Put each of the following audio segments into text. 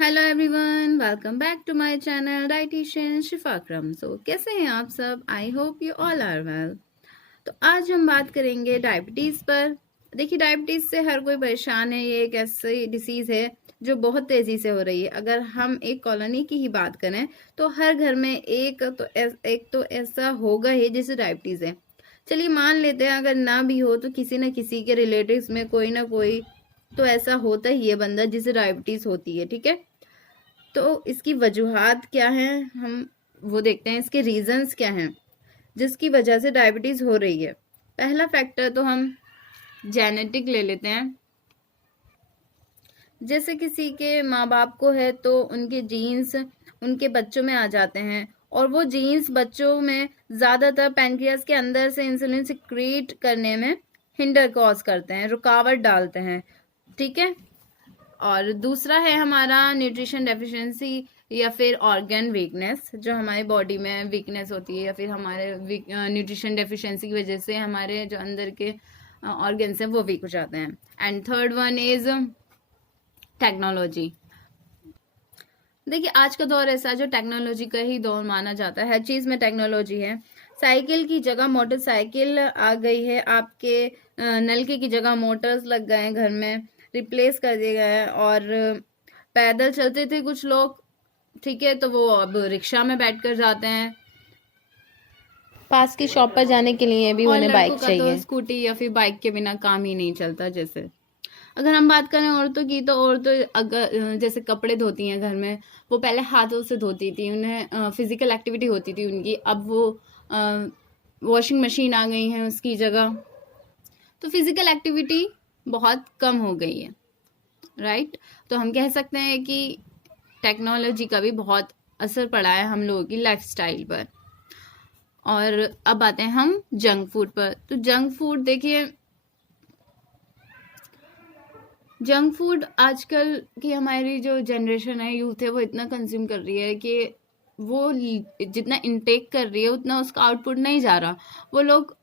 Hello everyone, welcome back to my channel dietitian Shifa Akram. कैसे हैं आप सब? I hope you all are well. तो आज हम बात करेंगे डायबिटीज़ पर। देखिए, डायबिटीज़ से हर कोई परेशान है। ये एक ऐसी डिसीज़ है जो बहुत तेज़ी से हो रही है। अगर हम एक कॉलोनी की ही बात करें तो हर घर में एक तो ऐसा होगा ही जिसे डायबिटीज़ है। चलिए मान लेते हैं, अगर ना भी हो तो किसी न किसी के रिलेटिव्स में कोई ना कोई तो ऐसा होता ही है बंदा जिसे डायबिटीज़ होती है। ठीक है, तो इसकी वजूहात क्या हैं, हम वो देखते हैं। इसके रीजंस क्या हैं जिसकी वजह से डायबिटीज हो रही है। पहला फैक्टर तो हम जेनेटिक ले लेते हैं। जैसे किसी के माँ बाप को है तो उनके जीन्स उनके बच्चों में आ जाते हैं, और वो जीन्स बच्चों में ज़्यादातर पैनक्रियास के अंदर से इंसुलिन सिक्रीट करने में हिंडर कॉज करते हैं, रुकावट डालते हैं। ठीक है, और दूसरा है हमारा न्यूट्रिशन डेफिशिएंसी या फिर ऑर्गन वीकनेस। जो हमारी बॉडी में वीकनेस होती है या फिर हमारे न्यूट्रिशन डेफिशिएंसी की वजह से हमारे जो अंदर के ऑर्गन्स हैं वो वीक हो जाते हैं। And third one is technology. देखिए, आज का दौर ऐसा जो टेक्नोलॉजी का ही दौर माना जाता है। हर चीज़ में टेक्नोलॉजी है। साइकिल की जगह मोटरसाइकिल आ गई है। आपके नलके की जगह मोटर्स लग गए हैं घर में, रिप्लेस कर दिए गए हैं। और पैदल चलते थे कुछ लोग, ठीक है, तो वो अब रिक्शा में बैठकर जाते हैं। पास की शॉप पर जाने के लिए भी और उन्हें लड़कों बाइक का तो चाहिए। स्कूटी या फिर बाइक के बिना काम ही नहीं चलता। जैसे अगर हम बात करें औरतों की, तो औरतें अगर जैसे कपड़े धोती हैं घर में, वो पहले हाथों से धोती थी। उन्हें फिजिकल एक्टिविटी होती थी उनकी। अब वो वॉशिंग मशीन आ गई है उसकी जगह, तो फिजिकल एक्टिविटी बहुत कम हो गई है। राइट, तो हम कह सकते हैं कि टेक्नोलॉजी का भी बहुत असर पड़ा है हम लोगों की लाइफस्टाइल पर। और अब आते हैं हम जंक फूड पर। तो जंक फूड देखिए, जंक फूड आजकल की हमारी जो जनरेशन है, यूथ है, वो इतना कंज्यूम कर रही है कि वो जितना इनटेक कर रही है उतना उसका आउटपुट नहीं जा रहा। वो लोग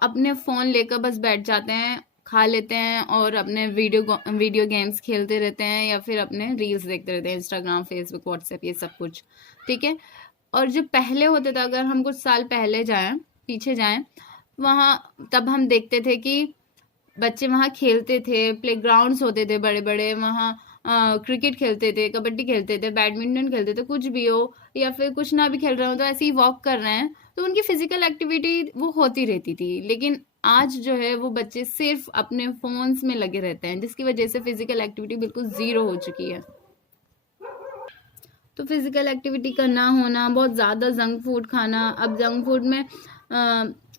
अपने फ़ोन लेकर बस बैठ जाते हैं, खा लेते हैं और अपने वीडियो गेम्स खेलते रहते हैं या फिर अपने रील्स देखते रहते हैं, इंस्टाग्राम, फेसबुक, व्हाट्सएप, ये सब कुछ। ठीक है, और जो पहले होते थे, अगर हम कुछ साल पहले जाएं, पीछे जाएं, वहाँ तब हम देखते थे कि बच्चे वहाँ खेलते थे, प्लेग्राउंड्स होते थे बड़े बड़े, वहाँ क्रिकेट खेलते थे, कबड्डी खेलते थे, बैडमिंटन खेलते थे, कुछ भी हो, या फिर कुछ ना भी खेल रहे हो तो ऐसे ही वॉक कर रहे हैं, तो उनकी फिजिकल एक्टिविटी वो होती रहती थी। लेकिन आज जो है वो बच्चे सिर्फ अपने फोन्स में लगे रहते हैं, जिसकी वजह से फिजिकल एक्टिविटी बिल्कुल ज़ीरो हो चुकी है। तो फिजिकल एक्टिविटी का ना होना, बहुत ज़्यादा जंक फूड खाना। अब जंक फूड में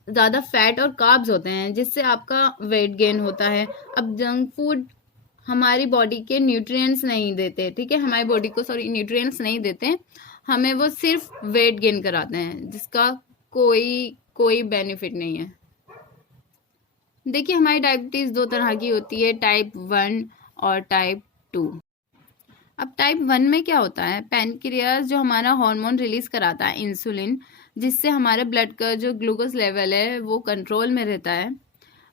ज़्यादा फैट और कार्ब्स होते हैं जिससे आपका वेट गेन होता है। अब जंक फूड हमारी बॉडी के न्यूट्रिएंट्स नहीं देते। ठीक है, हमारी बॉडी को न्यूट्रिएंट्स नहीं देते, हमें वो सिर्फ वेट गेन कराते हैं, जिसका कोई कोई बेनिफिट नहीं है। देखिए, हमारी डायबिटीज़ दो तरह की होती है, टाइप 1 और टाइप 2। अब टाइप 1 में क्या होता है, पैनक्रियाज जो हमारा हार्मोन रिलीज कराता है इंसुलिन, जिससे हमारे ब्लड का जो ग्लूकोज लेवल है वो कंट्रोल में रहता है,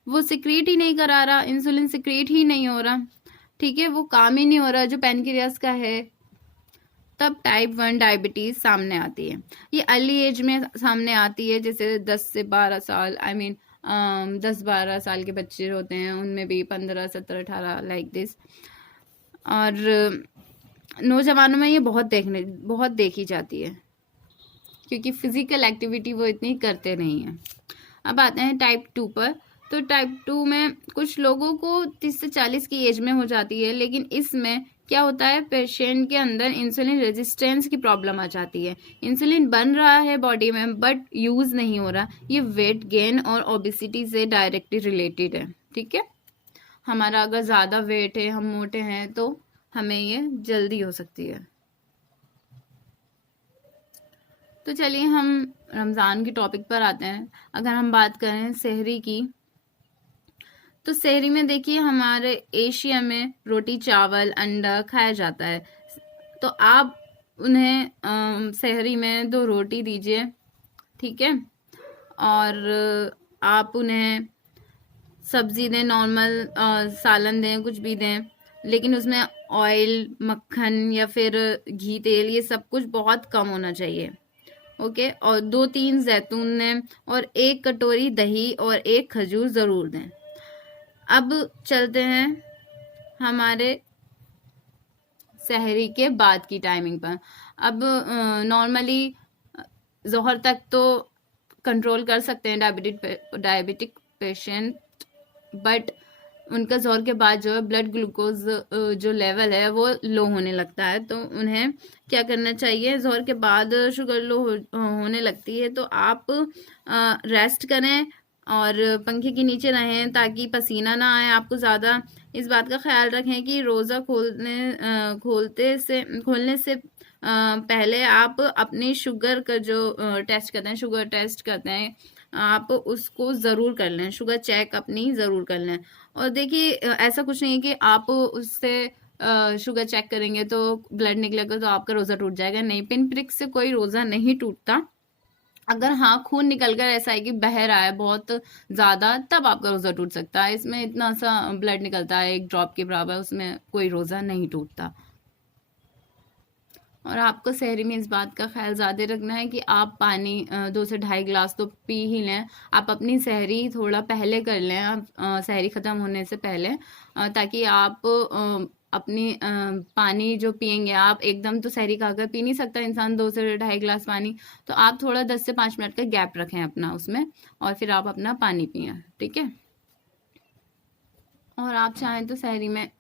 वो सिक्रीट ही नहीं करा रहा, इंसुलिन सिक्रीट ही नहीं हो रहा। ठीक है, वो काम ही नहीं हो रहा जो पैनक्रियाज का है। तब टाइप 1 डायबिटीज सामने आती है। ये अर्ली एज में सामने आती है, जैसे 10 से 12 साल, आई मीन 10-12 साल के बच्चे होते हैं, उनमें भी 15, 17, 18 लाइक दिस। और नौजवानों में ये बहुत देखी जाती है, क्योंकि फिजिकल एक्टिविटी वो इतनी करते नहीं हैं। अब आते हैं टाइप 2 पर। तो टाइप 2 में कुछ लोगों को 30 से 40 की एज में हो जाती है, लेकिन इसमें क्या होता है, पेशेंट के अंदर इंसुलिन रेजिस्टेंस की प्रॉब्लम आ जाती है। इंसुलिन बन रहा है बॉडी में बट यूज नहीं हो रहा। ये वेट गेन और ओबेसिटी से डायरेक्टली रिलेटेड है। ठीक है, हमारा अगर ज़्यादा वेट है, हम मोटे हैं, तो हमें ये जल्दी हो सकती है। तो चलिए हम रमज़ान के टॉपिक पर आते हैं। अगर हम बात करें सहरी की, तो सहरी में देखिए हमारे एशिया में रोटी, चावल, अंडा खाया जाता है। तो आप उन्हें सहरी में 2 रोटी दीजिए, ठीक है, और आप उन्हें सब्जी दें, नॉर्मल सालन दें, कुछ भी दें, लेकिन उसमें ऑयल, मक्खन या फिर घी, तेल, ये सब कुछ बहुत कम होना चाहिए। ओके, और 2-3 जैतून लें और 1 कटोरी दही और 1 खजूर ज़रूर दें। अब चलते हैं हमारे सहरी के बाद की टाइमिंग पर। अब नॉर्मली ज़ोहर तक तो कंट्रोल कर सकते हैं डायबिटिक पेशेंट, बट उनका ज़ोहर के बाद जो है ब्लड ग्लूकोज जो लेवल है वो लो होने लगता है, तो उन्हें क्या करना चाहिए? ज़ोहर के बाद शुगर लो होने लगती है तो आप रेस्ट करें और पंखे के नीचे रहें ताकि पसीना ना आए आपको ज़्यादा। इस बात का ख्याल रखें कि रोज़ा खोलने से पहले आप अपनी शुगर का जो टेस्ट करते हैं, शुगर टेस्ट करते हैं, आप उसको ज़रूर कर लें, शुगर चेक अपनी ज़रूर कर लें। और देखिए ऐसा कुछ नहीं है कि आप उससे शुगर चेक करेंगे तो ब्लड निकलेगा तो आपका रोज़ा टूट जाएगा, नहीं, पिन प्रिक से कोई रोज़ा नहीं टूटता। अगर हाँ खून निकल कर ऐसा है कि बह रहा है बहुत ज़्यादा, तब आपका रोज़ा टूट सकता है। इसमें इतना सा ब्लड निकलता है 1 ड्रॉप के बराबर, उसमें कोई रोज़ा नहीं टूटता। और आपको सहरी में इस बात का ख्याल ज़्यादा रखना है कि आप पानी 2 से ढाई गिलास तो पी ही लें। आप अपनी सहरी थोड़ा पहले कर लें, आप सहरी ख़त्म होने से पहले, ताकि आप अपनी पानी जो पिएंगे, आप एकदम तो सहरी खाकर पी नहीं सकता इंसान 2 से ढाई गिलास पानी, तो आप थोड़ा 10 से 5 मिनट का गैप रखें अपना उसमें, और फिर आप अपना पानी पिएं, ठीक है। और आप चाहें तो सहरी में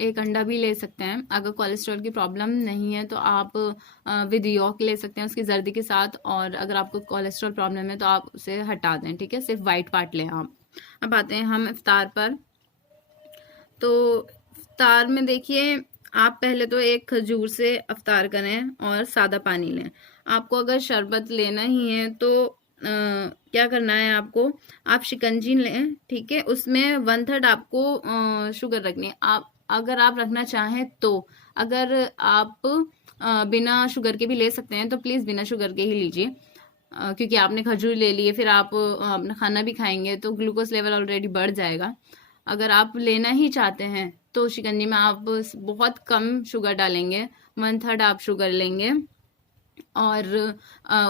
1 अंडा भी ले सकते हैं। अगर कोलेस्ट्रॉल की प्रॉब्लम नहीं है तो आप विद यॉक ले सकते हैं उसकी जर्दी के साथ, और अगर आपको कोलेस्ट्रॉल प्रॉब्लम है तो आप उसे हटा दें, ठीक है, सिर्फ वाइट पार्ट लें आप। अब आते हैं हम इफ्तार पर। तो इफ्तार में देखिए, आप पहले तो 1 खजूर से इफ्तार करें और सादा पानी लें। आपको अगर शरबत लेना ही है तो क्या करना है आपको, आप शिकंजी लें, ठीक है, उसमें 1/3 आपको शुगर रखनी है। अगर आप रखना चाहें तो, अगर आप बिना शुगर के भी ले सकते हैं तो प्लीज़ बिना शुगर के ही लीजिए, क्योंकि आपने खजूर ले लिए, फिर आप अपना खाना भी खाएंगे तो ग्लूकोज लेवल ऑलरेडी बढ़ जाएगा। अगर आप लेना ही चाहते हैं तो शिकंजी में आप बहुत कम शुगर डालेंगे, 1/3 आप शुगर लेंगे, और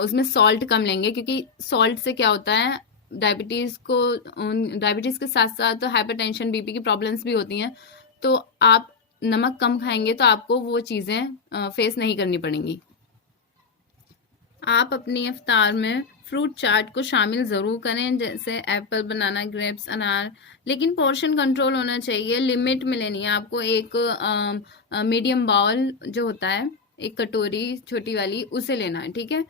उसमें सॉल्ट कम लेंगे, क्योंकि सॉल्ट से क्या होता है, डायबिटीज़ के साथ साथ हाइपरटेंशन, बीपी की प्रॉब्लम्स भी होती हैं, तो आप नमक कम खाएंगे तो आपको वो चीज़ें फेस नहीं करनी पड़ेंगी। आप अपनी इफ्तार में फ्रूट चाट को शामिल ज़रूर करें, जैसे एप्पल, बनाना, ग्रेप्स, अनार, लेकिन पोर्शन कंट्रोल होना चाहिए, लिमिट में लेनी है आपको। एक मीडियम बाउल जो होता है, 1 कटोरी छोटी वाली, उसे लेना है, ठीक है।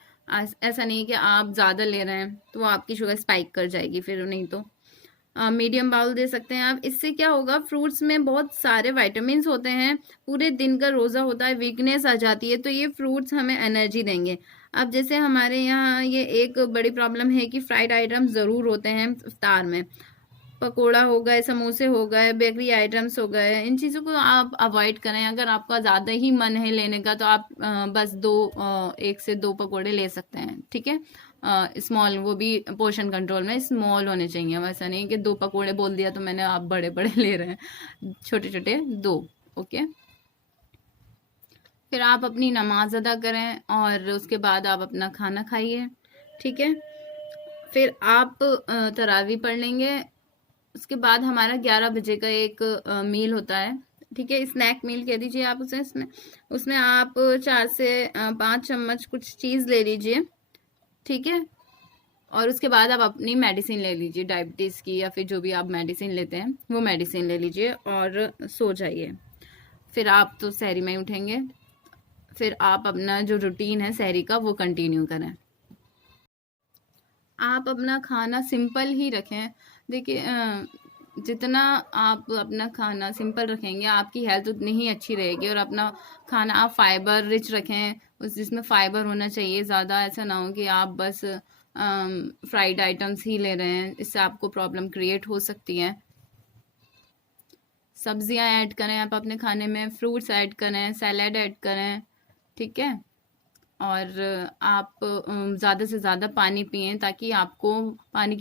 ऐसा नहीं कि आप ज़्यादा ले रहे हैं तो आपकी शुगर स्पाइक कर जाएगी फिर, नहीं तो मीडियम बाउल दे सकते हैं आप। इससे क्या होगा, फ्रूट्स में बहुत सारे विटामिन्स होते हैं, पूरे दिन का रोज़ा होता है, वीकनेस आ जाती है, तो ये फ्रूट्स हमें एनर्जी देंगे। अब जैसे हमारे यहाँ ये एक बड़ी प्रॉब्लम है कि फ्राइड आइटम ज़रूर होते हैं इफ्तार में, पकोड़ा हो गए, समोसे हो गए, बेकरी आइटम्स हो गए, इन चीज़ों को आप अवॉइड करें। अगर आपका ज़्यादा ही मन है लेने का तो आप बस 1 से 2 पकोड़े ले सकते हैं, ठीक है, स्मॉल, वो भी पोर्शन कंट्रोल में स्मॉल होने चाहिए। वैसा नहीं कि 2 पकोड़े बोल दिया तो मैंने आप बड़े बड़े ले रहे हैं, छोटे छोटे 2, ओके। फिर आप अपनी नमाज अदा करें और उसके बाद आप अपना खाना खाइए, ठीक है। फिर आप तरावी पढ़ लेंगे। उसके बाद हमारा 11 बजे का एक मील होता है, ठीक है, स्नैक मील कह दीजिए आप उसे। उसमें आप 4 से 5 चम्मच कुछ चीज़ ले लीजिए, ठीक है। और उसके बाद आप अपनी मेडिसिन ले लीजिए, डायबिटीज़ की या फिर जो भी आप मेडिसिन लेते हैं वो मेडिसिन ले लीजिए और सो जाइए। फिर आप तो सहरी में ही उठेंगे, फिर आप अपना जो रूटीन है सहरी का वो कंटिन्यू करें। आप अपना खाना सिंपल ही रखें। देखिए जितना आप अपना खाना सिंपल रखेंगे आपकी हेल्थ उतनी ही अच्छी रहेगी, और अपना खाना आप फाइबर रिच रखें, उस जिसमें फाइबर होना चाहिए ज़्यादा। ऐसा ना हो कि आप बस फ्राइड आइटम्स ही ले रहे हैं, इससे आपको प्रॉब्लम क्रिएट हो सकती है। सब्जियां ऐड करें आप अपने खाने में, फ्रूट्स ऐड करें, सैलेड ऐड करें, ठीक है। और आप ज़्यादा से ज़्यादा पानी पिएं ताकि आपको किडनी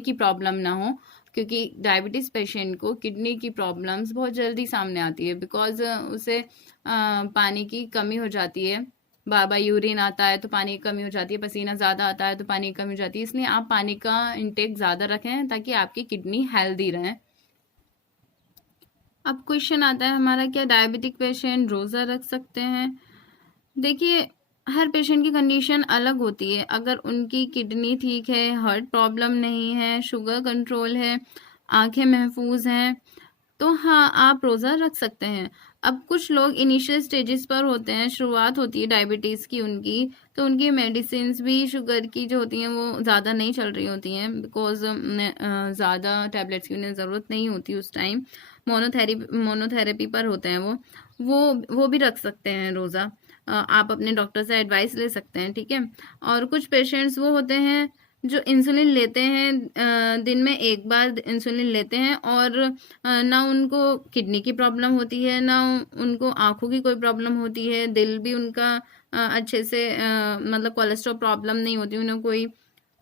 की प्रॉब्लम ना हो, क्योंकि डायबिटीज़ पेशेंट को किडनी की प्रॉब्लम्स बहुत जल्दी सामने आती है, बिकॉज उसे पानी की कमी हो जाती है, बार बार यूरिन आता है तो पानी की कमी हो जाती है, पसीना ज़्यादा आता है तो पानी की कमी हो जाती है। इसलिए आप पानी का इंटेक ज़्यादा रखें ताकि आपकी किडनी हेल्दी रहे। अब क्वेश्चन आता है हमारा, क्या डायबिटिक पेशेंट रोज़ा रख सकते हैं? देखिए, हर पेशेंट की कंडीशन अलग होती है। अगर उनकी किडनी ठीक है, हार्ट प्रॉब्लम नहीं है, शुगर कंट्रोल है, आंखें महफूज हैं, तो हाँ, आप रोज़ा रख सकते हैं। अब कुछ लोग इनिशियल स्टेजेस पर होते हैं, शुरुआत होती है डायबिटीज़ की उनकी, तो उनकी मेडिसिन्स भी शुगर की जो होती हैं वो ज़्यादा नहीं चल रही होती हैं, बिकॉज़ ज़्यादा टैबलेट्स की उन्हें ज़रूरत नहीं होती उस टाइम। मोनोथेरेपी पर होते हैं वो भी रख सकते हैं रोज़ा। आप अपने डॉक्टर से एडवाइस ले सकते हैं, ठीक है? और कुछ पेशेंट्स वो होते हैं जो इंसुलिन लेते हैं, दिन में 1 बार इंसुलिन लेते हैं, और ना उनको किडनी की प्रॉब्लम होती है, ना उनको आँखों की कोई प्रॉब्लम होती है, दिल भी उनका अच्छे से मतलब कोलेस्ट्रॉल प्रॉब्लम नहीं होती उन्हें कोई,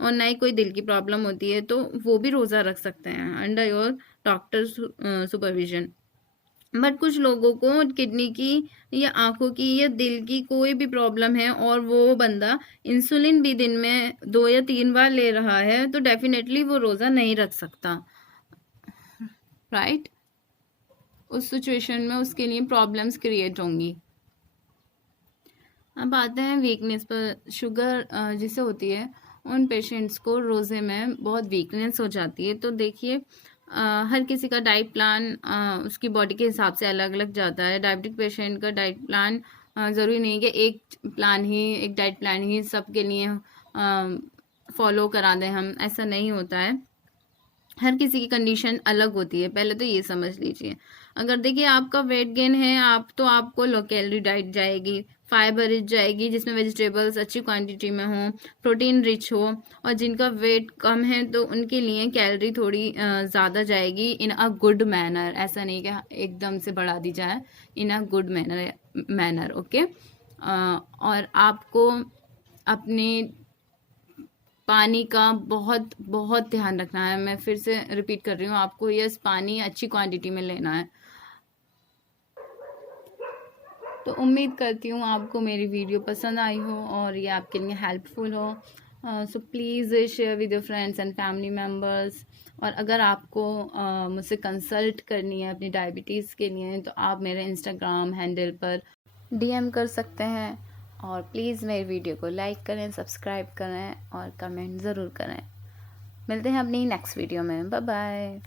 और ना ही कोई दिल की प्रॉब्लम होती है, तो वो भी रोज़ा रख सकते हैं under your doctor supervision. But कुछ लोगों को किडनी की या आँखों की या दिल की कोई भी प्रॉब्लम है और वो बंदा इंसुलिन भी दिन में 2 या 3 बार ले रहा है, तो डेफ़िनेटली वो रोज़ा नहीं रख सकता, राइट? उस सिचुएशन में उसके लिए प्रॉब्लम्स क्रिएट होंगी। अब आते हैं वीकनेस पर। शुगर जिसे होती है, उन पेशेंट्स को रोज़े में बहुत वीकनेस हो जाती है। तो देखिए, हर किसी का डाइट प्लान उसकी बॉडी के हिसाब से अलग-अलग जाता है। डायबिटिक पेशेंट का डाइट प्लान ज़रूरी नहीं है कि एक डाइट प्लान ही सबके लिए फॉलो करा दें हम, ऐसा नहीं होता है। हर किसी की कंडीशन अलग होती है, पहले तो ये समझ लीजिए। अगर देखिए आपका वेट गेन है, तो आपको लो कैलोरी डाइट जाएगी, फाइबर रिच जाएगी जिसमें वेजिटेबल्स अच्छी क्वांटिटी में हो, प्रोटीन रिच हो, और जिनका वेट कम है तो उनके लिए कैलोरी थोड़ी ज़्यादा जाएगी इन अ गुड मैनर। ऐसा नहीं कि एकदम से बढ़ा दी जाए, इन अ गुड मैनर, ओके। और आपको अपने पानी का बहुत बहुत ध्यान रखना है। मैं फिर से रिपीट कर रही हूँ आपको, यस, पानी अच्छी क्वांटिटी में लेना है। तो उम्मीद करती हूँ आपको मेरी वीडियो पसंद आई हो और ये आपके लिए हेल्पफुल हो। So please share with your friends and family members. और अगर आपको मुझसे कंसल्ट करनी है अपनी डायबिटीज़ के लिए, तो आप मेरे इंस्टाग्राम हैंडल पर डीएम कर सकते हैं। और प्लीज़ मेरी वीडियो को लाइक करें, सब्सक्राइब करें और कमेंट ज़रूर करें। मिलते हैं अपनी नेक्स्ट वीडियो में। Bye bye.